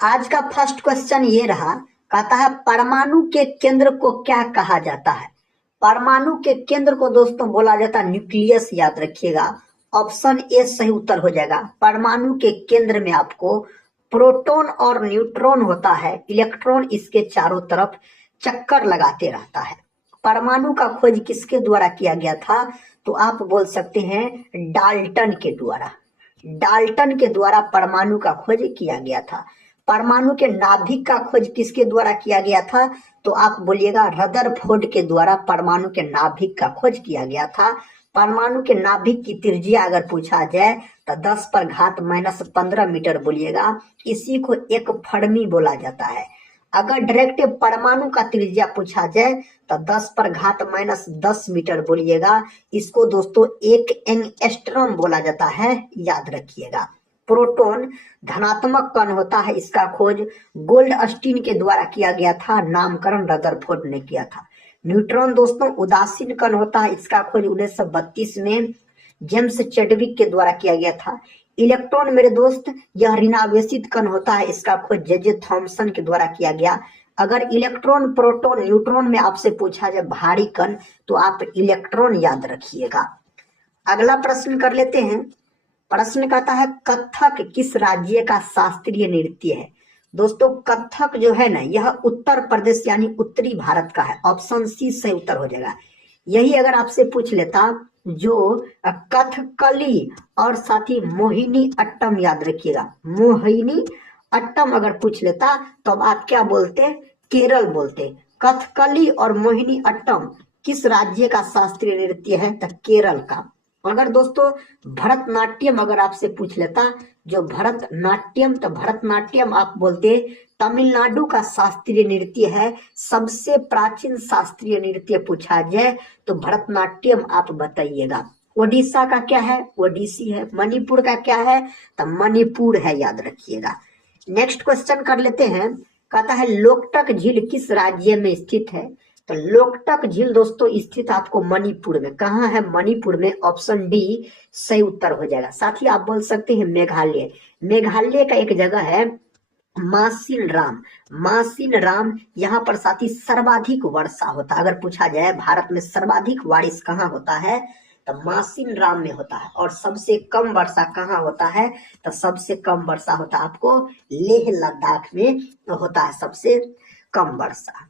आज का first question ये रहा, कहता है परमाणु के केंद्र को क्या कहा जाता है। परमाणु के केंद्र को दोस्तों बोला जाता है न्यूक्लियस, याद रखिएगा। ऑप्शन ए सही उत्तर हो जाएगा। परमाणु के केंद्र में आपको प्रोटॉन और न्यूट्रॉन होता है, इलेक्ट्रॉन इसके चारों तरफ चक्कर लगाते रहता है। परमाणु का खोज किसके द्वारा किया गया था, तो आप बोल सकते हैं डाल्टन के द्वारा। डाल्टन के द्वारा परमाणु का खोज किया गया था। परमाणु के नाभिक का खोज किसके द्वारा किया गया था, तो आप बोलिएगा रदरफोर्ड के द्वारा परमाणु के नाभिक का खोज किया गया था। परमाणु के नाभिक की त्रिज्या अगर पूछा जाए तो 10 पर घात -15 मीटर बोलिएगा। इसी को एक फर्मी बोला जाता है। अगर डायरेक्ट परमाणु का त्रिज्या पूछा जाए तो 10 पर घात -10 मीटर बोलिएगा। इसको दोस्तों एक एंगस्ट्रॉम बोला जाता है, याद रखिएगा। प्रोटॉन धनात्मक कण होता है, इसका खोज गोल्डस्टीन के द्वारा किया गया था, नामकरण रदरफोर्ड ने किया था। न्यूट्रॉन दोस्तों उदासीन कण होता है, इसका खोज 1932 में जेम्स चैडविक के द्वारा किया गया था। इलेक्ट्रॉन मेरे दोस्त यह ऋणावेशित कण होता है, इसका खोज जे थॉमसन के द्वारा किया गया। अगर इलेक्ट्रॉन प्रोटॉन न्यूट्रॉन में आपसे पूछा जाए भारी कण, तो आप इलेक्ट्रॉन याद रखिएगा। अगला प्रश्न कर लेते हैं। प्रश्न कहता है कथक किस राज्य का शास्त्रीय नृत्य है। दोस्तों कथक जो है ना, यह उत्तर प्रदेश यानी उत्तरी भारत का है। ऑप्शन सी सही उत्तर हो जाएगा। यही अगर आपसे पूछ लेता जो कथकली और साथ ही मोहिनी अट्टम, याद रखिएगा मोहिनी अट्टम अगर पूछ लेता तो अब आप क्या बोलते, केरल बोलते। कथकली और मोहिनी अट्टम किस राज्य का शास्त्रीय नृत्य है, तो केरल का। अगर दोस्तों भरतनाट्यम अगर आपसे पूछ लेता, जो भरतनाट्यम, तो भरतनाट्यम आप बोलते तमिलनाडु का शास्त्रीय नृत्य है। सबसे प्राचीन शास्त्रीय नृत्य पूछा जाए तो भरतनाट्यम आप बताइएगा। ओडिशा का क्या है, ओडिसी है। मणिपुर का क्या है, तो मणिपुर है, याद रखिएगा। नेक्स्ट क्वेश्चन कर लेते हैं। कहता है लोकटक झील किस राज्य में स्थित है, तो लोकटक झील दोस्तों स्थित आपको मणिपुर में। कहाँ है, मणिपुर में। ऑप्शन डी सही उत्तर हो जाएगा। साथ ही आप बोल सकते हैं मेघालय। मेघालय का एक जगह है मासिन राम। मासिन राम, यहाँ पर साथी सर्वाधिक वर्षा होता है। अगर पूछा जाए भारत में सर्वाधिक बारिश कहाँ होता है, तो मासिन राम में होता है। और सबसे कम वर्षा कहाँ होता है, तो सबसे कम वर्षा होता है आपको लेह लद्दाख में होता है सबसे कम वर्षा।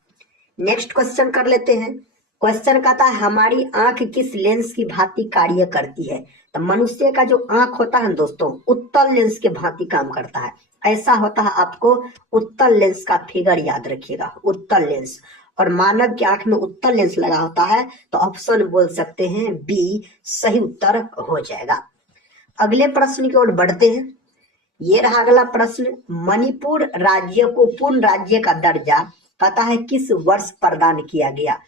नेक्स्ट क्वेश्चन कर लेते हैं। क्वेश्चन कहता है हमारी आंख किस लेंस की भांति कार्य करती है, तो मनुष्य का जो आंख होता है दोस्तों उत्तल लेंस के भांति काम करता है। ऐसा होता है, आपको उत्तल लेंस का फिगर याद रखिएगा, उत्तल लेंस। और मानव की आंख में उत्तल लेंस लगा होता है, तो ऑप्शन बोल सकते हैं बी सही उत्तर हो जाएगा। अगले प्रश्न की ओर बढ़ते हैं। ये रहा अगला प्रश्न। मणिपुर राज्य को पूर्ण राज्य का दर्जा पता है किस वर्ष प्रदान किया गया।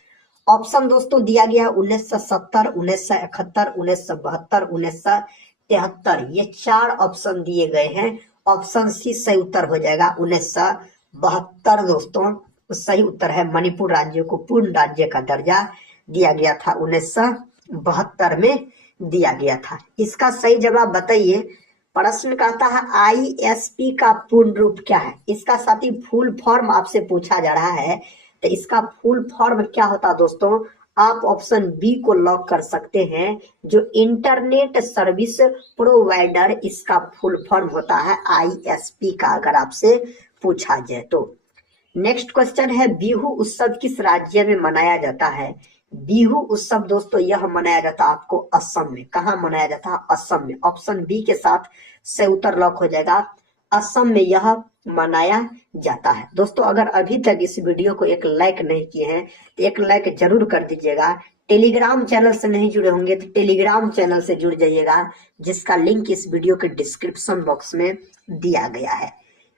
ऑप्शन दोस्तों दिया गया 1970, 1971, 1972, 1973। ये 4 ऑप्शन दिए गए हैं। ऑप्शन सी सही उत्तर हो जाएगा 1972 दोस्तों सही उत्तर है। मणिपुर राज्य को पूर्ण राज्य का दर्जा दिया गया था, 1972 में दिया गया था। इसका सही जवाब बताइए। प्रश्न कहता है आईएसपी का पूर्ण रूप क्या है। इसका साथी फुल फॉर्म आपसे पूछा जा रहा है, तो इसका फुल फॉर्म क्या होता दोस्तों, आप ऑप्शन बी को लॉक कर सकते हैं, जो इंटरनेट सर्विस प्रोवाइडर, इसका फुल फॉर्म होता है आईएसपी का, अगर आपसे पूछा जाए तो। नेक्स्ट क्वेश्चन है बिहू उत्सव किस राज्य में मनाया जाता है। बिहू उत्सव दोस्तों यह मनाया जाता है आपको असम में। कहाँ मनाया जाता है, असम में। ऑप्शन बी के साथ सही उत्तर लॉक हो जाएगा, असम में यह मनाया जाता है। दोस्तों अगर अभी तक इस वीडियो को एक लाइक नहीं किए हैं तो एक लाइक जरूर कर दीजिएगा। टेलीग्राम चैनल से नहीं जुड़े होंगे तो टेलीग्राम चैनल से जुड़ जाइएगा, जिसका लिंक इस वीडियो के डिस्क्रिप्शन बॉक्स में दिया गया है।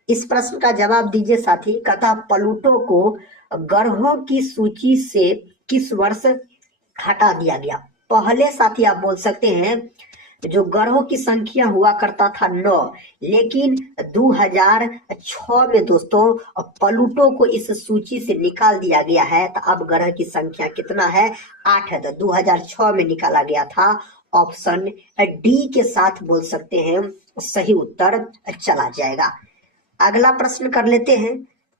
इस प्रश्न का जवाब दीजिए साथी। कथा प्लूटो को ग्रहों की सूची से किस वर्ष हटा दिया गया। पहले साथी आप बोल सकते हैं जो ग्रहों की संख्या हुआ करता था 9, लेकिन 2006 में दोस्तों प्लूटो को इस सूची से निकाल दिया गया है। तो अब ग्रह की संख्या कितना है, 8 है। तो 2006 में निकाला गया था। ऑप्शन डी के साथ बोल सकते हैं सही उत्तर चला जाएगा। अगला प्रश्न कर लेते हैं।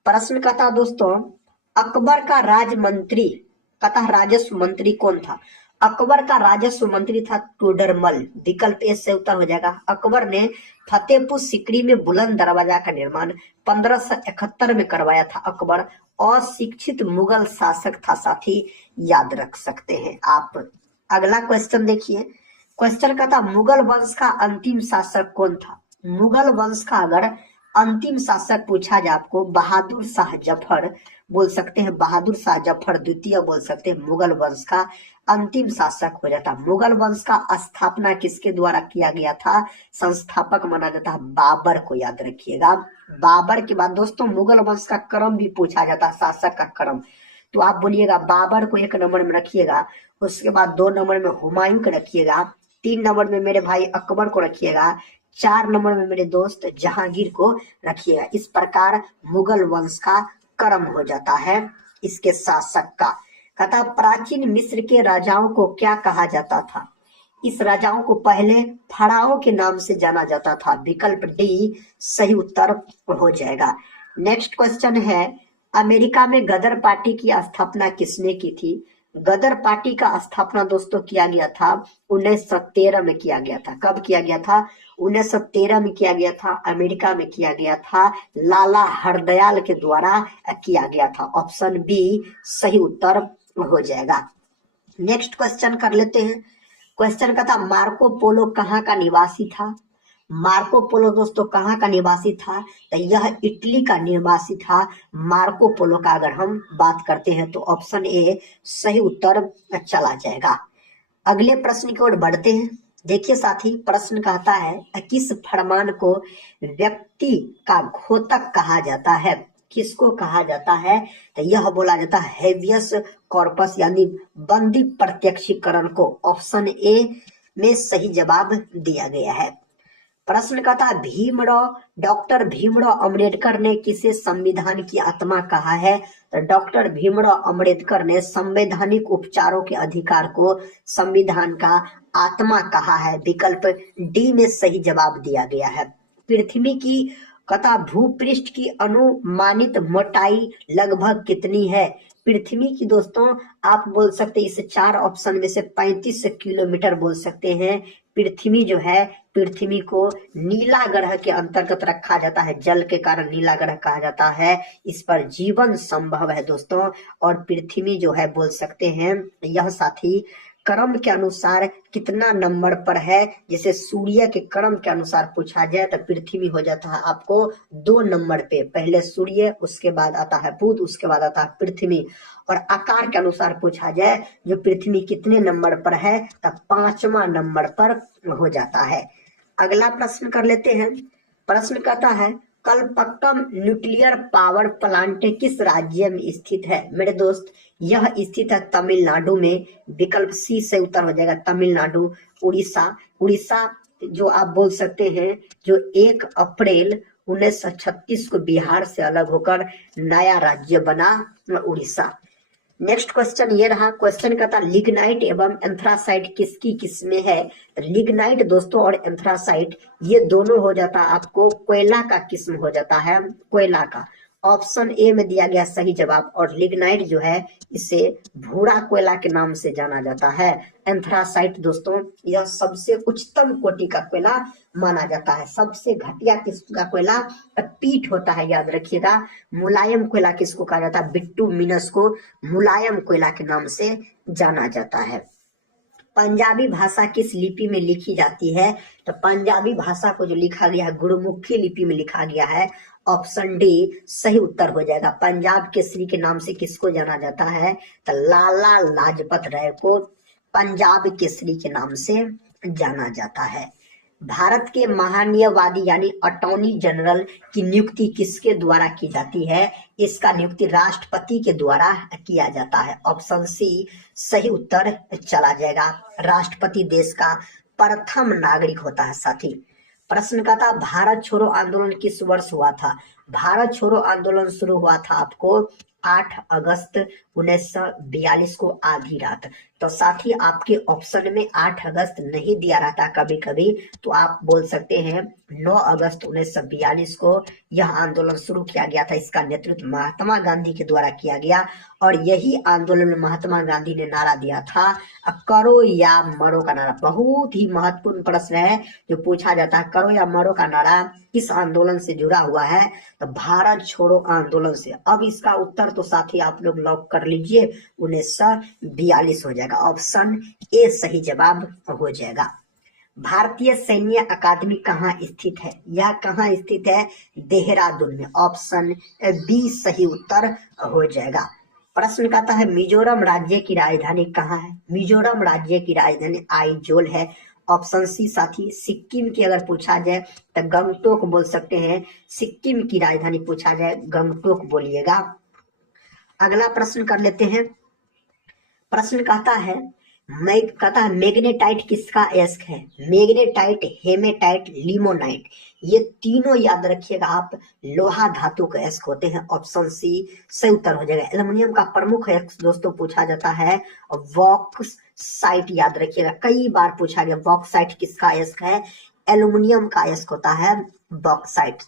प्रश्न का था दोस्तों, अकबर का राजमंत्री कथा राजस्व मंत्री कौन था? अकबर का राजस्व मंत्री था टोडरमल। विकल्प ए से उत्तर हो जाएगा। अकबर ने फतेहपुर सिकरी में बुलंद दरवाजा का निर्माण 1571 में करवाया था। अकबर अशिक्षित मुगल शासक था साथी, याद रख सकते हैं आप। अगला क्वेश्चन देखिए। क्वेश्चन का था, मुगल वंश का अंतिम शासक कौन था? मुगल वंश का अगर अंतिम शासक पूछा जाए आपको, बहादुर शाह जफर बोल सकते हैं, बहादुर शाह जफर द्वितीय बोल सकते हैं, मुगल वंश का अंतिम शासक हो जाता। मुगल वंश का स्थापना किसके द्वारा किया गया था? संस्थापक माना जाता है बाबर को, याद रखिएगा। बाबर के बाद दोस्तों मुगल वंश का क्रम भी पूछा जाता है, शासक का क्रम। तो आप बोलिएगा बाबर को 1 नंबर में रखिएगा, उसके बाद 2 नंबर में हुमायूं को रखिएगा, 3 नंबर में मेरे भाई अकबर को रखिएगा, 4 नंबर में मेरे दोस्त जहांगीर को रखिएगा। इस प्रकार मुगल वंश का क्रम हो जाता है इसके शासक का। कहता, प्राचीन मिस्र के राजाओं को क्या कहा जाता था? इस राजाओं को पहले फराओ के नाम से जाना जाता था। विकल्प डी सही उत्तर हो जाएगा। नेक्स्ट क्वेश्चन है, अमेरिका में गदर पार्टी की स्थापना किसने की थी? गदर पार्टी का स्थापना दोस्तों किया गया था 1913 में किया गया था। कब किया गया था? 1913 में किया गया था। अमेरिका में किया गया था, लाला हरदयाल के द्वारा किया गया था। ऑप्शन बी सही उत्तर हो जाएगा। नेक्स्ट क्वेश्चन कर लेते हैं। क्वेश्चन का था, मार्को पोलो कहाँ का निवासी था? मार्को पोलो दोस्तों कहाँ का निवासी था? तो यह इटली का निवासी था। मार्को पोलो का अगर हम बात करते हैं तो ऑप्शन ए सही उत्तर चला जाएगा। अगले प्रश्न की ओर बढ़ते हैं। देखिए साथी, प्रश्न कहता है, किस फरमान को व्यक्ति का घोतक कहा जाता है? किसको कहा जाता है? तो यह बोला जाता है हेबियस कॉर्पस, यानी बंदी प्रत्यक्षीकरण को। ऑप्शन ए में सही जवाब दिया गया है। प्रश्न का था, डॉक्टर भीमराव अम्बेडकर ने किसे संविधान की आत्मा कहा है? तो डॉक्टर भीमराव अम्बेडकर ने संवैधानिक उपचारों के अधिकार को संविधान का आत्मा कहा है। विकल्प डी में सही जवाब दिया गया है। पृथ्वी की कथा भूपृष्ठ की अनुमानित मोटाई लगभग कितनी है? पृथ्वी की दोस्तों आप बोल सकते हैं, इस 4 ऑप्शन में से 35 किलोमीटर बोल सकते हैं। पृथ्वी जो है, पृथ्वी को नीला ग्रह के अंतर्गत रखा जाता है, जल के कारण नीला ग्रह कहा जाता है। इस पर जीवन संभव है दोस्तों। और पृथ्वी जो है बोल सकते हैं, यह साथी क्रम के अनुसार कितना नंबर पर है? जैसे सूर्य के क्रम के अनुसार पूछा जाए तो पृथ्वी हो जाता है आपको 2 नंबर पे। पहले सूर्य, उसके बाद आता है बुध, उसके बाद आता है पृथ्वी। और आकार के अनुसार पूछा जाए जो पृथ्वी कितने नंबर पर है, तब 5वां नंबर पर हो जाता है। अगला प्रश्न कर लेते हैं। प्रश्न कहता है, कलपक्कम न्यूक्लियर पावर प्लांट किस राज्य में स्थित है? मेरे दोस्त यह स्थित है तमिलनाडु में। विकल्प सी से उत्तर हो जाएगा, तमिलनाडु, उड़ीसा। उड़ीसा जो आप बोल सकते हैं, जो 1 अप्रैल 1936 को बिहार से अलग होकर नया राज्य बना उड़ीसा। नेक्स्ट क्वेश्चन ये रहा। क्वेश्चन का था, लिग्नाइट एवं एंथ्रासाइट किसकी किस्में है? लिग्नाइट दोस्तों और एंथ्रासाइट ये दोनों हो जाता है आपको कोयला का किस्म हो जाता है, कोयला का। ऑप्शन ए में दिया गया सही जवाब। और लिग्नाइट जो है इसे भूरा कोयला के नाम से जाना जाता है। एंथ्रासाइट दोस्तों यह सबसे उच्चतम कोटि का कोयला माना जाता है। सबसे घटिया किस्म का कोयला पीट होता है, याद रखिएगा। मुलायम कोयला किसको कहा जाता है? बिट्टुमिनस को मुलायम कोयला के नाम से जाना जाता है। पंजाबी भाषा किस लिपि में लिखी जाती है? तो पंजाबी भाषा को जो लिखा गया है गुरुमुखी लिपि में लिखा गया है। ऑप्शन डी सही उत्तर हो जाएगा। पंजाब केसरी के नाम से किसको जाना जाता है? तो लाला लाजपत राय को पंजाब केसरी के नाम से जाना जाता है। भारत के महान्यायवादी यानी अटॉर्नी जनरल की नियुक्ति किसके द्वारा की जाती है? इसका नियुक्ति राष्ट्रपति के द्वारा किया जाता है। ऑप्शन सी सही उत्तर चला जाएगा। राष्ट्रपति देश का प्रथम नागरिक होता है साथी। प्रश्न का था, भारत छोड़ो आंदोलन किस वर्ष हुआ था? भारत छोड़ो आंदोलन शुरू हुआ था आपको 8 अगस्त 1942 को आधी रात। तो साथ ही आपके ऑप्शन में 8 अगस्त नहीं दिया रहता कभी कभी, तो आप बोल सकते हैं 9 अगस्त 1942 को यह आंदोलन शुरू किया गया था। इसका नेतृत्व महात्मा गांधी के द्वारा किया गया और यही आंदोलन में महात्मा गांधी ने नारा दिया था करो या मरो का नारा। बहुत ही महत्वपूर्ण प्रश्न है जो पूछा जाता है, करो या मरो का नारा किस आंदोलन से जुड़ा हुआ है? तो भारत छोड़ो आंदोलन से। अब इसका उत्तर तो साथी आप लोग लॉक कर लीजिए, 1942 हो जाएगा। ऑप्शन ए सही जवाब हो जाएगा। भारतीय सैन्य अकादमी कहाँ स्थित है? यह कहाँ स्थित है? देहरादून में। ऑप्शन बी सही उत्तर हो जाएगा। प्रश्न कहता है मिजोरम राज्य की राजधानी कहाँ है? मिजोरम राज्य की राजधानी आइजोल है। ऑप्शन सी साथी। सिक्किम की अगर पूछा जाए तो गंगटोक बोल सकते हैं। सिक्किम की राजधानी पूछा जाए गंगटोक बोलिएगा। अगला प्रश्न कर लेते हैं। प्रश्न कहता है मैग्नेटाइट किसका अयस्क है? मैग्नेटाइट, हेमेटाइट, लिमोनाइट, ये तीनों याद रखिएगा आप, लोहा धातु के अयस्क होते हैं। ऑप्शन सी सही उत्तर हो जाएगा। एल्युमिनियम का प्रमुख अयस्क दोस्तों पूछा जाता है बॉक्साइट, याद रखिएगा, कई बार पूछा गया। बॉक्साइट किसका अयस्क है? एल्युमिनियम का अयस्क होता है बॉक्साइट।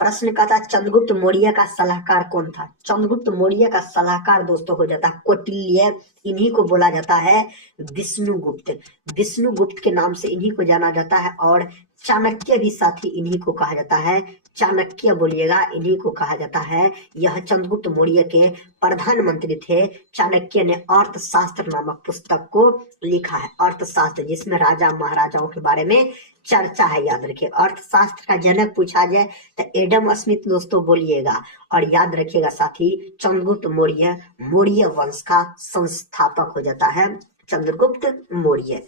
प्रश्न का था चंद्रगुप्त मौर्य का सलाहकार कौन था? चंद्रगुप्त मौर्य का सलाहकार दोस्तों हो जाता है कौटिल्य। इन्हीं को बोला जाता है विष्णुगुप्त। विष्णुगुप्त के नाम से इन्हीं को जाना जाता है। और चाणक्य भी साथी इन्हीं को कहा जाता है, चाणक्य बोलिएगा, इन्हीं को कहा जाता है। यह चंद्रगुप्त मौर्य के प्रधानमंत्री थे। चाणक्य ने अर्थशास्त्र नामक पुस्तक को लिखा है। अर्थशास्त्र जिसमें राजा महाराजाओं के बारे में चर्चा है, याद रखिए। अर्थशास्त्र का जनक पूछा जाए तो एडम स्मिथ दोस्तों बोलिएगा। और याद रखिएगा साथी चंद्रगुप्त मौर्य मौर्य वंश का संस्थापक हो जाता है चंद्रगुप्त मौर्य।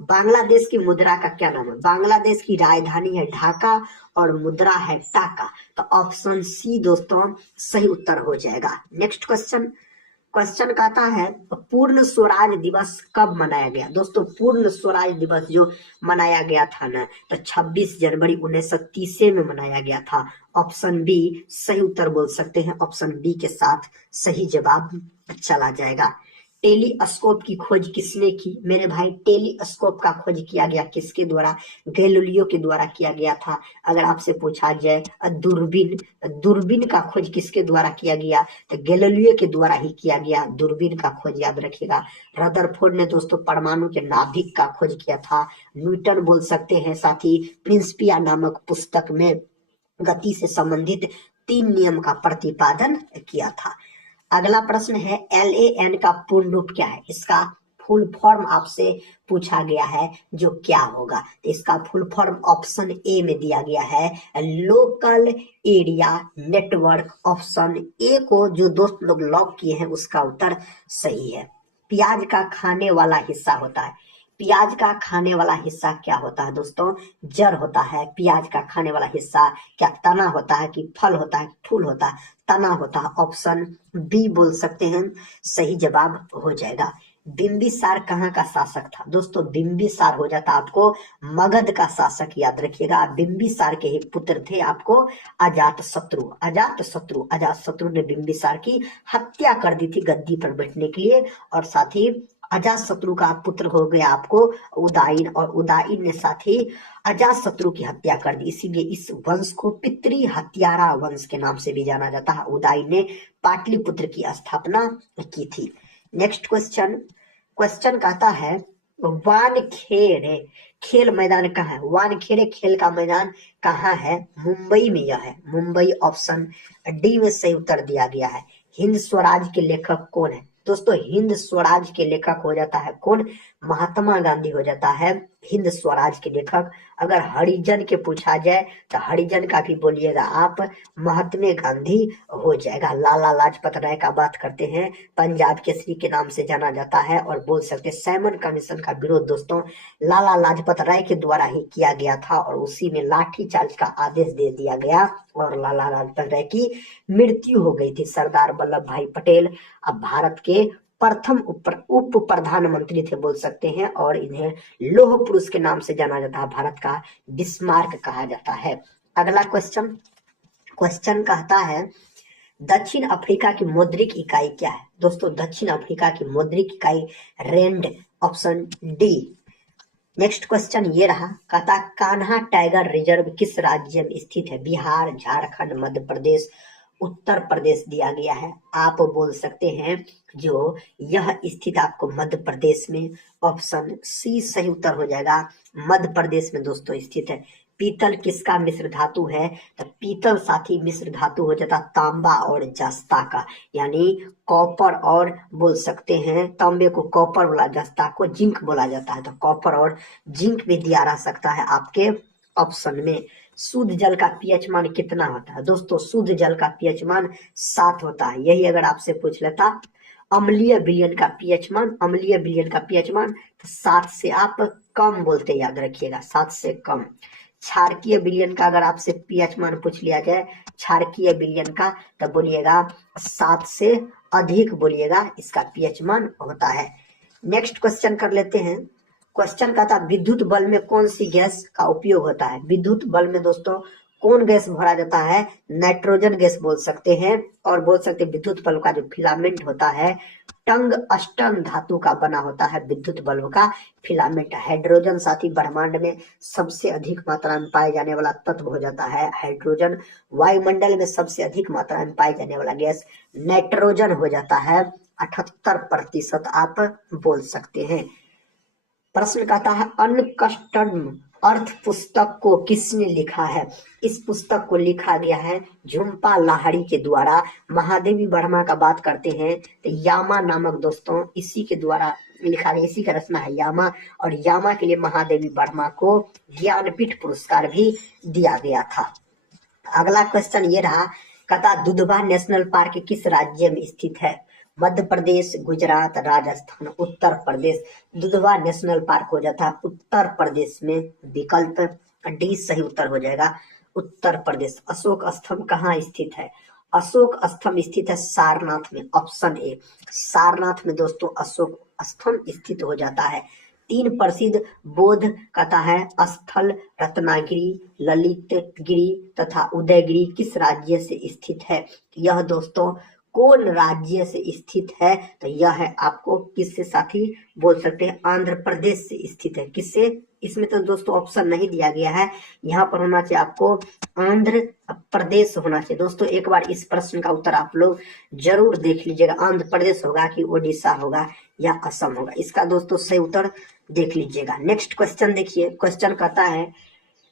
बांग्लादेश की मुद्रा का क्या नाम है? बांग्लादेश की राजधानी है ढाका और मुद्रा है टाका। तो ऑप्शन सी दोस्तों सही उत्तर हो जाएगा। नेक्स्ट क्वेश्चन कहता है पूर्ण स्वराज दिवस कब मनाया गया? दोस्तों पूर्ण स्वराज दिवस जो मनाया गया था ना, तो 26 जनवरी 1930 में मनाया गया था। ऑप्शन बी सही उत्तर बोल सकते हैं। ऑप्शन बी के साथ सही जवाब चला जाएगा। टेलीस्कोप की खोज किसने की? मेरे भाई टेलीस्कोप का खोज किया गया किसके द्वारा? गैलीलियो के द्वारा किया गया था। अगर आपसे पूछा जाए दूरबीन का खोज किसके द्वारा किया गया? तो गैलीलियो के द्वारा ही किया गया दूरबीन का खोज, याद रखिएगा। रदरफोर्ड ने दोस्तों परमाणु के नाभिक का खोज किया था। न्यूटन बोल सकते हैं साथी प्रिंसिपिया नामक पुस्तक में गति से संबंधित 3 नियम का प्रतिपादन किया था। अगला प्रश्न है LAN का पूर्ण रूप क्या है? इसका फुल फॉर्म आपसे पूछा गया है जो क्या होगा? तो इसका फुल फॉर्म ऑप्शन ए में दिया गया है local area network. Option A को जो दोस्त लोग लॉक किए हैं उसका उत्तर सही है। प्याज का खाने वाला हिस्सा होता है। प्याज का खाने वाला हिस्सा क्या होता है दोस्तों? जड़ होता है। प्याज का खाने वाला हिस्सा क्या तना होता है कि फल होता है, फूल होता है? तना होता है। ऑप्शन बी बोल सकते हैं, सही जवाब हो जाएगा। बिंबिसार कहाँ का शासक था? दोस्तों बिंबिसार हो जाता आपको मगध का शासक, याद रखिएगा। बिंबिसार के ही पुत्र थे आपको अजातशत्रु। अजातशत्रु ने बिंबिसार की हत्या कर दी थी गद्दी पर बैठने के लिए। और साथ ही अजातशत्रु का पुत्र हो गया आपको उदयन, और उदयन ने साथ ही अजातशत्रु की हत्या कर दी। इसीलिए इस वंश को पितृ हत्यारा वंश के नाम से भी जाना जाता है। उदयन ने पाटलिपुत्र की स्थापना की थी। नेक्स्ट क्वेश्चन कहता है वानखेड़े खेल मैदान कहाँ है? वानखेड़े खेल का मैदान कहाँ है? मुंबई में यह है। मुंबई ऑप्शन डी में सही उत्तर दिया गया है। हिंद स्वराज के लेखक कौन है? दोस्तों हिंद स्वराज के लेखक हो जाता है कौन? महात्मा गांधी हो जाता है हिंद स्वराज के लेखक। अगर हरिजन के पूछा जाए तो हरिजन का भी बोलिएगा आप, महात्मा गांधी हो जाएगा। लाला लाजपत राय का बात करते हैं, पंजाब केसरी के नाम से जाना जाता है। और बोल सकते हैं सैमन कमीशन का विरोध दोस्तों लाला लाजपत राय के द्वारा ही किया गया था और उसी में लाठीचार्ज का आदेश दे दिया गया और लाला लाजपत राय की मृत्यु हो गई थी। सरदार वल्लभ भाई पटेल अब भारत के प्रथम उप प्रधानमंत्री थे बोल सकते हैं, और इन्हें लौह पुरुष के नाम से जाना जाता है। भारत का बिस्मार्क कहा जाता है। अगला क्वेश्चन कहता है दक्षिण अफ्रीका की मौद्रिक इकाई क्या है दोस्तों? दक्षिण अफ्रीका की मौद्रिक इकाई rand, option D. Next question ये रहा, कहता कान्हा टाइगर रिजर्व किस राज्य में स्थित है? बिहार, झारखंड, मध्य प्रदेश, उत्तर प्रदेश दिया गया है। आप बोल सकते हैं जो यह स्थित आपको मध्य प्रदेश में, ऑप्शन सी सही उत्तर हो जाएगा। मध्य प्रदेश में दोस्तों स्थित है। पीतल किसका मिश्र धातु है? तो पीतल साथी मिश्र धातु हो जाता तांबा और जस्ता का, यानी कॉपर और बोल सकते हैं तांबे को कॉपर बोला, जस्ता को जिंक बोला जाता है। तो कॉपर और जिंक भी दिया रह सकता है आपके ऑप्शन में। शुद्ध जल का पीएच मान कितना होता है दोस्तों? शुद्ध जल का पीएच मान 7 होता है। यही अगर आपसे पूछ लेता अम्लीय विलयन का पीएच मान, अम्लीय विलयन का पीएच मान तो 7 से आप कम बोलते, याद रखिएगा 7 से कम। क्षारकीय विलयन का अगर आपसे पीएच मान पूछ लिया जाए क्षारकीय विलयन का, तो बोलिएगा 7 से अधिक बोलिएगा, इसका पीएच मान होता है। नेक्स्ट क्वेश्चन कर लेते हैं। क्वेश्चन का था विद्युत बल्ब में कौन सी गैस का उपयोग होता है? विद्युत बल्ब में दोस्तों कौन गैस भरा जाता है? नाइट्रोजन गैस बोल सकते हैं, और बोल सकते हैं विद्युत बल्ब का जो फिलामेंट होता है टंगस्टन धातु का बना होता है। विद्युत बल्ब का फिलामेंट हाइड्रोजन साथी ब्रह्मांड में सबसे अधिक मात्रा में पाए जाने वाला तत्व हो जाता है हाइड्रोजन। वायुमंडल में सबसे अधिक मात्रा में पाए जाने वाला गैस नाइट्रोजन हो जाता है, 78% आप बोल सकते हैं। प्रश्न कहता है अनकस्टम अर्थ पुस्तक को किसने लिखा है? इस पुस्तक को लिखा गया है झुम्पा लाहिड़ी के द्वारा। महादेवी वर्मा का बात करते हैं तो यामा नामक दोस्तों इसी के द्वारा लिखा गया, इसी का रचना है यामा, और यामा के लिए महादेवी वर्मा को ज्ञानपीठ पुरस्कार भी दिया गया था। अगला क्वेश्चन ये रहा, कहता दुधवा नेशनल पार्क किस राज्य में स्थित है? मध्य प्रदेश, गुजरात, राजस्थान, उत्तर प्रदेश। दुधवा नेशनल पार्क हो जाता है उत्तर प्रदेश में, विकल्प डी सही उत्तर हो जाएगा, उत्तर प्रदेश। अशोक स्तंभ कहाँ स्थित है? अशोक स्तंभ स्थित है सारनाथ में, ऑप्शन ए। सारनाथ में दोस्तों अशोक स्तंभ स्थित हो जाता है। 3 प्रसिद्ध बौद्ध कथा है स्थल रत्नागिरी, ललितगिरी तथा उदयगिरी किस राज्य से स्थित है? यह दोस्तों कौन राज्य से स्थित है? तो यह है आपको किससे साथी बोल सकते हैं आंध्र प्रदेश से स्थित है। किससे? इसमें तो दोस्तों ऑप्शन नहीं दिया गया है, यहाँ पर होना चाहिए आपको आंध्र प्रदेश होना चाहिए। दोस्तों एक बार इस प्रश्न का उत्तर आप लोग जरूर देख लीजिएगा, आंध्र प्रदेश होगा कि ओडिशा होगा या असम होगा, इसका दोस्तों सही उत्तर देख लीजिएगा। नेक्स्ट क्वेश्चन देखिए, क्वेश्चन कहता है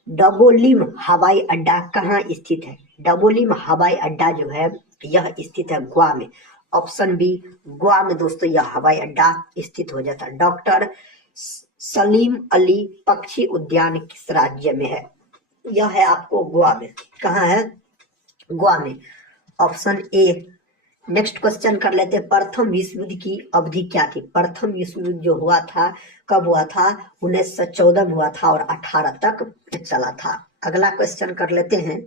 डबोलिम हवाई अड्डा कहाँ स्थित है? डबोलिम हवाई अड्डा जो है यह स्थित है गोवा में, ऑप्शन बी। गोवा में दोस्तों यह हवाई अड्डा स्थित हो जाता है। डॉक्टर सलीम अली पक्षी उद्यान किस राज्य में है? यह है आपको गोवा में। कहाँ है? गोवा में, ऑप्शन ए। नेक्स्ट क्वेश्चन कर लेते हैं, प्रथम विश्व युद्ध की अवधि क्या थी? प्रथम विश्व युद्ध जो हुआ था कब हुआ था? 1914 में हुआ था और 18 तक चला था। अगला क्वेश्चन कर लेते हैं,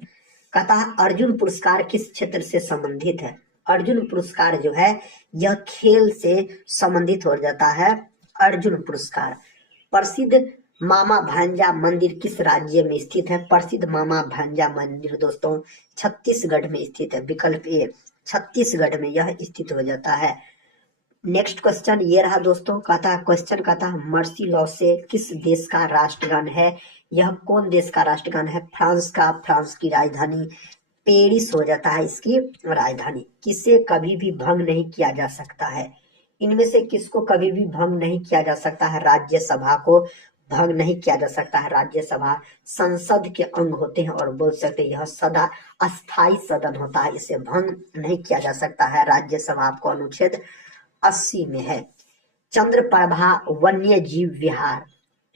कहता है अर्जुन पुरस्कार किस क्षेत्र से संबंधित है? अर्जुन पुरस्कार जो है यह खेल से संबंधित हो जाता है। अर्जुन पुरस्कार। प्रसिद्ध मामा भांजा मंदिर किस राज्य में स्थित है? प्रसिद्ध मामा भांजा मंदिर दोस्तों छत्तीसगढ़ में स्थित है, विकल्प ए। छत्तीसगढ़ में यह स्थित हो जाता है। नेक्स्ट क्वेश्चन ये रहा दोस्तों, कहता क्वेश्चन कहता मर्सी लॉ से किस देश का राष्ट्रगान है? यह कौन देश का राष्ट्रगान है? फ्रांस का। फ्रांस की राजधानी पेरिस हो जाता है इसकी राजधानी। किसे कभी भी भंग नहीं किया जा सकता है? इनमें से किसको कभी भी भंग नहीं किया जा सकता है? राज्यसभा को भंग नहीं किया जा सकता है। राज्यसभा संसद के अंग होते हैं और बोल सकते हैं यह सदा अस्थाई सदन होता है, इसे भंग नहीं किया जा सकता है। राज्यसभा आपको अनुच्छेद 80 में है। चंद्रप्रभा वन्य जीव विहार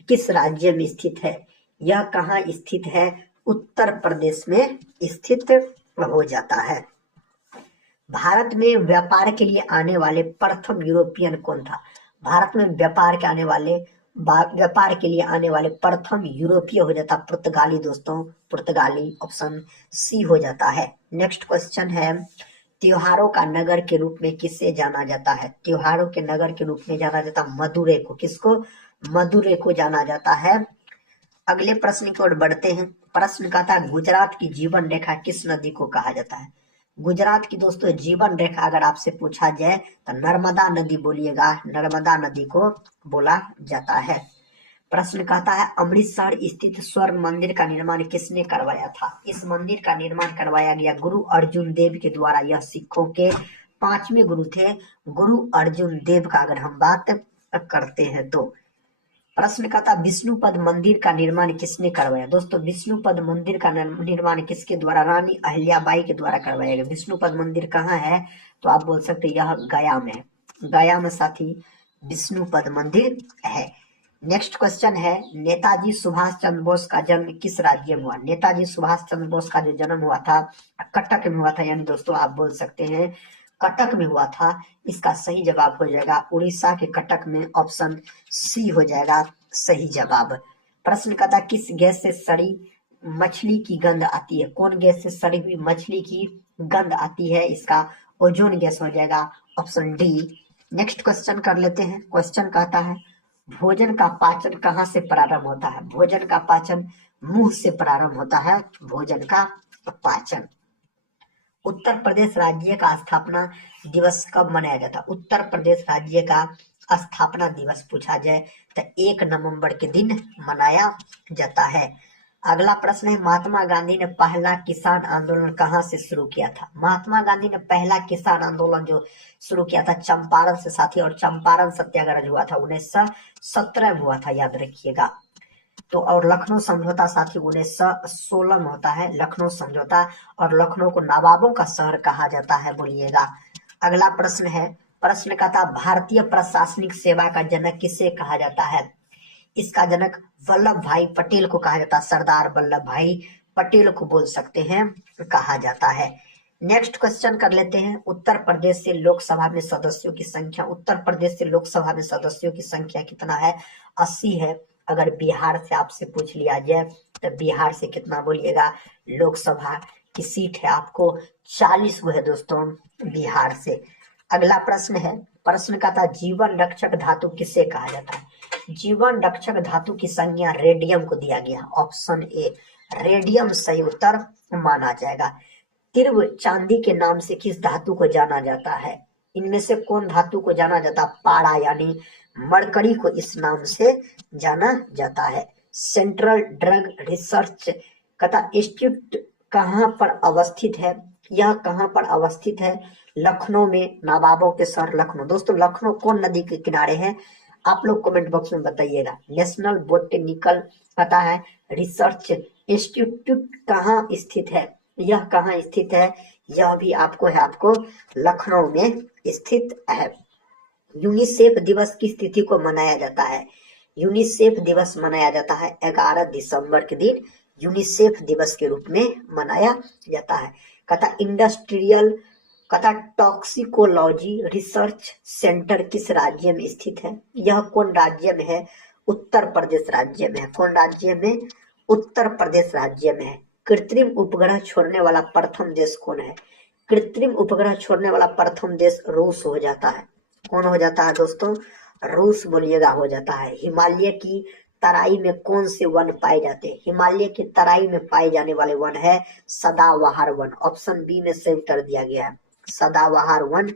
किस राज्य में स्थित है? यह कहाँ स्थित है? उत्तर प्रदेश में स्थित हो जाता है। भारत में व्यापार के लिए आने वाले प्रथम यूरोपियन कौन था? भारत में व्यापार के लिए आने वाले प्रथम यूरोपीय हो जाता पुर्तगाली दोस्तों, पुर्तगाली, ऑप्शन सी हो जाता है। नेक्स्ट क्वेश्चन है, त्योहारों का नगर के रूप में किससे जाना जाता है? त्योहारों के नगर के रूप में जाना जाता मदुरै को। किसको? मदुरै को जाना जाता है। अगले प्रश्न की ओर बढ़ते हैं। प्रश्न कहता है गुजरात की जीवन रेखा किस नदी को कहा जाता है? गुजरात की दोस्तों जीवन रेखा अगर आपसे पूछा जाए तो नर्मदा नदी बोलिएगा, नर्मदा नदी को बोला जाता है। प्रश्न कहता है अमृतसर स्थित स्वर्ण मंदिर का निर्माण किसने करवाया था? इस मंदिर का निर्माण करवाया गया गुरु अर्जुन देव के द्वारा। यह सिखों के 5वें गुरु थे, गुरु अर्जुन देव का अगर हम बात करते हैं तो। प्रश्न कहता विष्णुपद मंदिर का निर्माण किसने करवाया? दोस्तों विष्णुपद मंदिर का निर्माण किसके द्वारा? रानी अहिल्याबाई के द्वारा करवाया गया। विष्णुपद मंदिर कहाँ है? तो आप बोल सकते यह गया में है, गया में साथी विष्णुपद मंदिर है। नेक्स्ट क्वेश्चन है नेताजी सुभाष चंद्र बोस का जन्म किस राज्य में हुआ? नेताजी सुभाष चंद्र बोस का जो जन्म हुआ था कटक में हुआ था, यानी दोस्तों आप बोल सकते हैं कटक में हुआ था। इसका सही जवाब हो जाएगा उड़ीसा के कटक में, ऑप्शन सी हो जाएगा सही जवाब। प्रश्न कहता किस गैस से सड़ी मछली की गंध आती है? कौन गैस से सड़ी हुई मछली की गंध आती है? इसका ओजोन गैस हो जाएगा, ऑप्शन डी। नेक्स्ट क्वेश्चन कर लेते हैं। क्वेश्चन कहता है भोजन का पाचन कहाँ से प्रारंभ होता है? भोजन का पाचन मुंह से प्रारंभ होता है, भोजन का पाचन। उत्तर प्रदेश राज्य का स्थापना दिवस कब मनाया जाता है? उत्तर प्रदेश राज्य का स्थापना दिवस पूछा जाए तो 1 नवंबर के दिन मनाया जाता है। अगला प्रश्न है महात्मा गांधी ने पहला किसान आंदोलन कहाँ से शुरू किया था? महात्मा गांधी ने पहला किसान आंदोलन जो शुरू किया था चंपारण से साथी, और चंपारण सत्याग्रह हुआ था 1917 में हुआ था, याद रखिएगा। तो और लखनऊ समझौता साथी 1916 में होता है लखनऊ समझौता, और लखनऊ को नवाबों का शहर कहा जाता है, बोलिएगा। अगला प्रश्न है, प्रश्न का था भारतीय प्रशासनिक सेवा का जनक किसे कहा जाता है? इसका जनक वल्लभ भाई पटेल को कहा जाता है, सरदार वल्लभ भाई पटेल को बोल सकते हैं कहा जाता है। नेक्स्ट क्वेश्चन कर लेते हैं उत्तर प्रदेश से लोकसभा में सदस्यों की संख्या। उत्तर प्रदेश से लोकसभा में सदस्यों की संख्या कितना है? 80 है। अगर बिहार से आपसे पूछ लिया जाए तो बिहार से कितना बोलिएगा? लोकसभा की सीट है आपको 40 गो है दोस्तों बिहार से। अगला प्रश्न है, प्रश्न का था जीवन रक्षक धातु किसे कहा जाता है? जीवन रक्षक धातु की संज्ञा रेडियम को दिया गया, ऑप्शन ए रेडियम सही उत्तर माना जाएगा। तिर्व चांदी के नाम से किस धातु को जाना जाता है? इनमें से कौन धातु को जाना जाता? पारा यानी मरकरी को इस नाम से जाना जाता है। सेंट्रल ड्रग रिसर्च कथा इंस्टीट्यूट कहाँ पर अवस्थित है? यह कहाँ पर अवस्थित है? लखनऊ में, नवाबों के शहर लखनऊ। दोस्तों लखनऊ कौन नदी के किनारे है? आप लोग कमेंट बॉक्स में बताइएगा। नेशनल बोटेनिकल पता है रिसर्च इंस्टीट्यूट कहाँ स्थित है? यह कहाँ स्थित है? यह भी आपको है, आपको लखनऊ में स्थित है। यूनिसेफ दिवस किस तिथि को मनाया जाता है? यूनिसेफ दिवस मनाया जाता है 11 दिसंबर के दिन यूनिसेफ दिवस के रूप में मनाया जाता है। कथा इंडस्ट्रियल कथा टॉक्सिकोलॉजी रिसर्च सेंटर किस राज्य में स्थित है? यह कौन राज्य में है? उत्तर प्रदेश राज्य में है। कौन राज्य में? उत्तर प्रदेश राज्य में है। कृत्रिम उपग्रह छोड़ने वाला प्रथम देश कौन है? कृत्रिम उपग्रह छोड़ने वाला प्रथम देश रूस हो जाता है। कौन हो जाता है दोस्तों? रूस बोलिएगा हो जाता है। हिमालय की तराई में कौन से वन पाए जाते हैं? हिमालय की तराई में पाए जाने वाले वन है सदाबहार वन, ऑप्शन बी में सही उत्तर दिया गया है, सदाबहार वन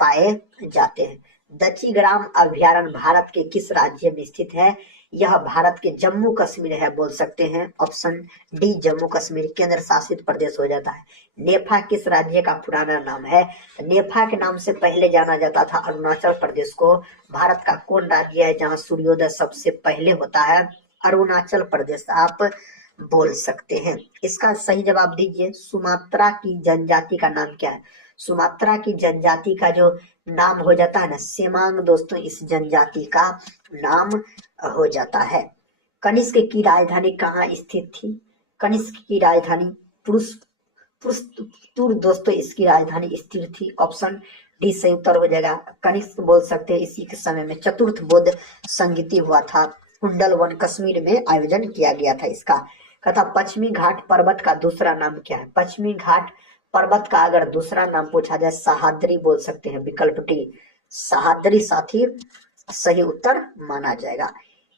पाए जाते हैं। दक्षिग्राम अभ्यारण्य भारत के किस राज्य में स्थित है? यह भारत के जम्मू कश्मीर है, बोल सकते हैं ऑप्शन डी जम्मू कश्मीर केंद्र शासित प्रदेश हो जाता है। नेफा किस राज्य का पुराना नाम है? नेफा के नाम से पहले जाना जाता था अरुणाचल प्रदेश को। भारत का कौन राज्य है जहां सूर्योदय सबसे पहले होता है? अरुणाचल प्रदेश आप बोल सकते हैं। इसका सही जवाब दीजिए। सुमात्रा की जनजाति का नाम क्या है? सुमात्रा की जनजाति का जो नाम हो जाता है ना सेमांग दोस्तों, इस जनजाति का नाम हो जाता है। कनिष्क की राजधानी कहाँ स्थित थी? कनिष्क की राजधानी पुरुषपुर दोस्तों इसकी राजधानी स्थिर थी, ऑप्शन डी सही उत्तर हो जाएगा। कनिष्क बोल सकते हैं। इसी के समय में चतुर्थ बौद्ध संगीति हुआ था, कुंडल वन कश्मीर में आयोजन किया गया था इसका। कथा पश्चिमी घाट पर्वत का दूसरा नाम क्या है? पश्चिमी घाट पर्वत का अगर दूसरा नाम पूछा जाए सहाद्री बोल सकते हैं, विकल्प डी सहाद्री साथी सही उत्तर माना जाएगा।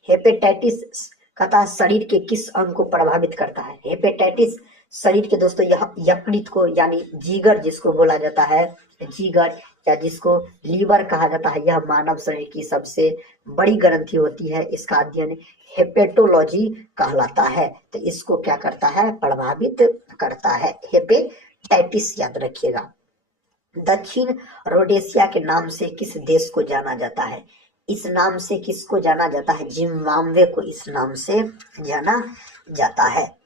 हेपेटाइटिस कथा शरीर के किस अंग को प्रभावित करता है? हेपेटाइटिस शरीर के दोस्तों यह यकृत को यानी जिगर जिसको बोला जाता है, जिगर या जिसको लीवर कहा जाता है, यह मानव शरीर की सबसे बड़ी ग्रंथि होती है। इसका अध्ययन हेपेटोलॉजी कहलाता है। तो इसको क्या करता है, प्रभावित करता है। हेपेटाइटिस याद रखिएगा। दक्षिण रोडेशिया के नाम से किस देश को जाना जाता है? इस नाम से किसको जाना जाता है? जिम्बाब्वे को इस नाम से जाना जाता है।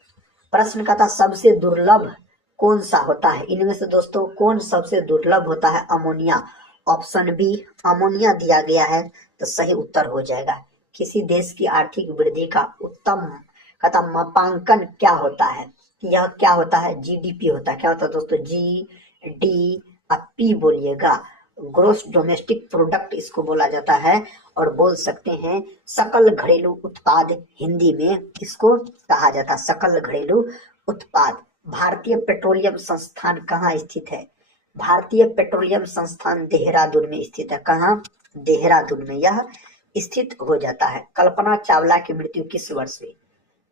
प्रश्न का था सबसे दुर्लभ कौन सा होता है? इनमें से दोस्तों कौन सबसे दुर्लभ होता है? अमोनिया। ऑप्शन बी अमोनिया दिया गया है, तो सही उत्तर हो जाएगा। किसी देश की आर्थिक वृद्धि का उत्तम कथा मापांकन क्या होता है? यह क्या होता है? जीडीपी होता है। क्या होता है दोस्तों? GDP बोलिएगा, ग्रोस डोमेस्टिक प्रोडक्ट इसको बोला जाता है। और बोल सकते हैं सकल घरेलू उत्पाद, हिंदी में इसको कहा जाता है सकल घरेलू उत्पाद। भारतीय पेट्रोलियम संस्थान कहाँ स्थित है? भारतीय पेट्रोलियम संस्थान देहरादून में स्थित है। कहाँ? देहरादून में यह स्थित हो जाता है। कल्पना चावला की मृत्यु किस वर्ष हुई?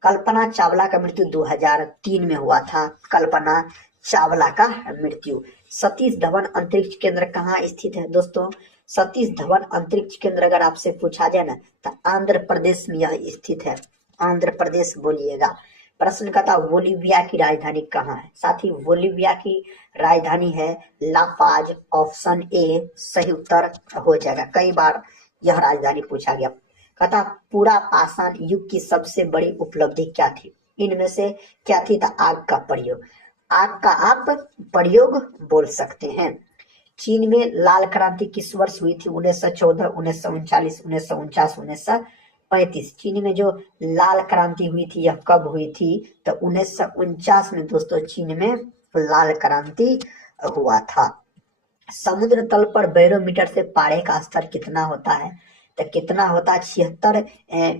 कल्पना चावला का मृत्यु 2003 में हुआ था। कल्पना चावला का मृत्यु। सतीश धवन अंतरिक्ष केंद्र कहाँ स्थित है दोस्तों? सतीश धवन अंतरिक्ष केंद्र अगर आपसे पूछा जाए ना, तो आंध्र प्रदेश में यह स्थित है। आंध्र प्रदेश बोलिएगा। प्रश्न का था बोलीविया की राजधानी कहाँ है? साथी बोलीविया की राजधानी है लापाज। ऑप्शन ए सही उत्तर हो जाएगा। कई बार यह राजधानी पूछा गया। कहता पूरा पाषाण युग की सबसे बड़ी उपलब्धि क्या थी? इनमें से क्या थी? तो आग का प्रयोग। आग का आप प्रयोग बोल सकते हैं। चीन में लाल क्रांति किस वर्ष हुई थी? 1914, 1939, 1949, 1935। चीन में जो लाल क्रांति हुई थी यह कब हुई थी? तो 1949 में दोस्तों चीन में लाल क्रांति हुआ था। समुद्र तल पर बैरोमीटर से पारे का स्तर कितना होता है? तो कितना होता है? 76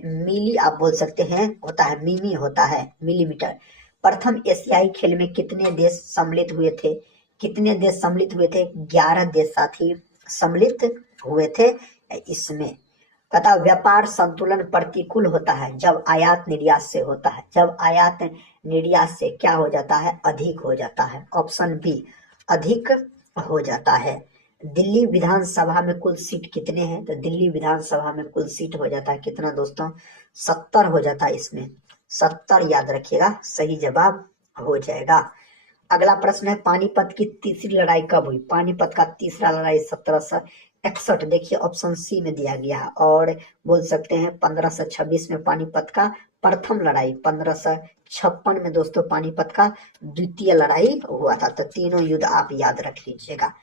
मिली आप बोल सकते हैं होता है, मिमी होता है, मिलीमीटर। प्रथम एशियाई खेल में कितने देश सम्मिलित हुए थे? कितने देश सम्मिलित हुए थे? 11 देश साथी सम्मिलित हुए थे इसमें। कहता व्यापार संतुलन प्रतिकूल होता है जब आयात निर्यात से होता है। जब आयात निर्यात से क्या हो जाता है? अधिक हो जाता है। ऑप्शन बी अधिक हो जाता है। दिल्ली विधानसभा में कुल सीट कितने हैं? तो दिल्ली विधानसभा में कुल सीट हो जाता है कितना दोस्तों? 70 हो जाता है। इसमें 70 याद रखिएगा, सही जवाब हो जाएगा। अगला प्रश्न है पानीपत की तीसरी लड़ाई कब हुई? पानीपत का तीसरा लड़ाई 1761। देखिए ऑप्शन सी में दिया गया है। और बोल सकते हैं 1526 में पानीपत का प्रथम लड़ाई, 1556 में दोस्तों पानीपत का द्वितीय लड़ाई हुआ था। तो तीनों युद्ध आप याद रख लीजिएगा।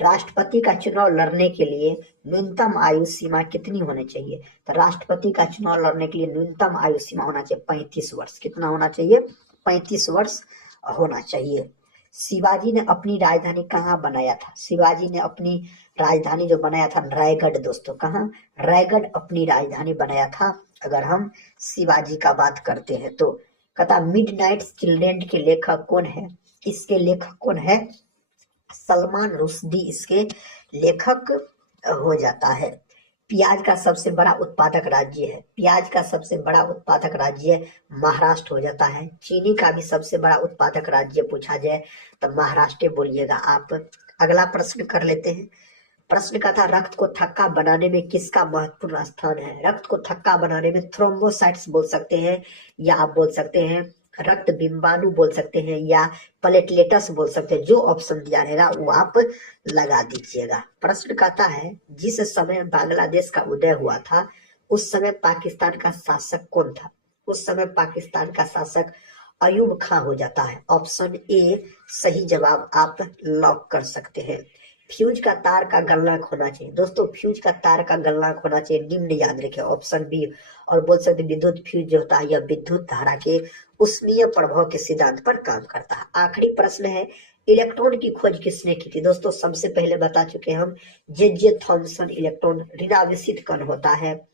राष्ट्रपति का चुनाव लड़ने के लिए न्यूनतम आयु सीमा कितनी होनी चाहिए? तो राष्ट्रपति का चुनाव लड़ने के लिए न्यूनतम आयु सीमा होना चाहिए 35 वर्ष। कितना होना चाहिए? 35 वर्ष होना चाहिए। शिवाजी ने अपनी राजधानी कहाँ बनाया था? शिवाजी ने अपनी राजधानी जो बनाया था रायगढ़ दोस्तों। कहाँ? रायगढ़ अपनी राजधानी बनाया था। अगर हम शिवाजी का बात करते हैं तो कहता मिडनाइट चिल्ड्रेन के लेखक कौन है? इसके लेखक कौन है? सलमान रुश्दी इसके लेखक हो जाता है। प्याज का सबसे बड़ा उत्पादक राज्य है। प्याज का सबसे बड़ा उत्पादक राज्य महाराष्ट्र हो जाता है। चीनी का भी सबसे बड़ा उत्पादक राज्य पूछा जाए तो महाराष्ट्र बोलिएगा आप। अगला प्रश्न कर लेते हैं। प्रश्न का था रक्त को थक्का बनाने में किसका महत्वपूर्ण स्थान है? रक्त को थक्का बनाने में थ्रोम्बोसाइट्स बोल सकते हैं, या आप बोल सकते हैं रक्त बिंबाणु बोल सकते हैं, या प्लेटलेट्स बोल सकते हैं। जो ऑप्शन दिया रहेगा वो आप लगा दीजिएगा। प्रश्न कहता है जिस समय बांग्लादेश का उदय हुआ था उस समय पाकिस्तान का शासक कौन था? उस समय पाकिस्तान का शासक अयूब खां हो जाता है। ऑप्शन ए सही जवाब आप लॉक कर सकते हैं। फ्यूज का तार का गलनांक होना चाहिए दोस्तों। फ्यूज का तार का गलनांक होना चाहिए निम्न, याद रखें ऑप्शन बी। और बोल सकते विद्युत फ्यूज जो होता है यह विद्युत धारा के उष्मीय प्रभाव के सिद्धांत पर काम करता है। आखिरी प्रश्न है इलेक्ट्रॉन की खोज किसने की थी? दोस्तों सबसे पहले बता चुके हम जे थॉमसन। इलेक्ट्रॉन ऋणावेशित कण होता है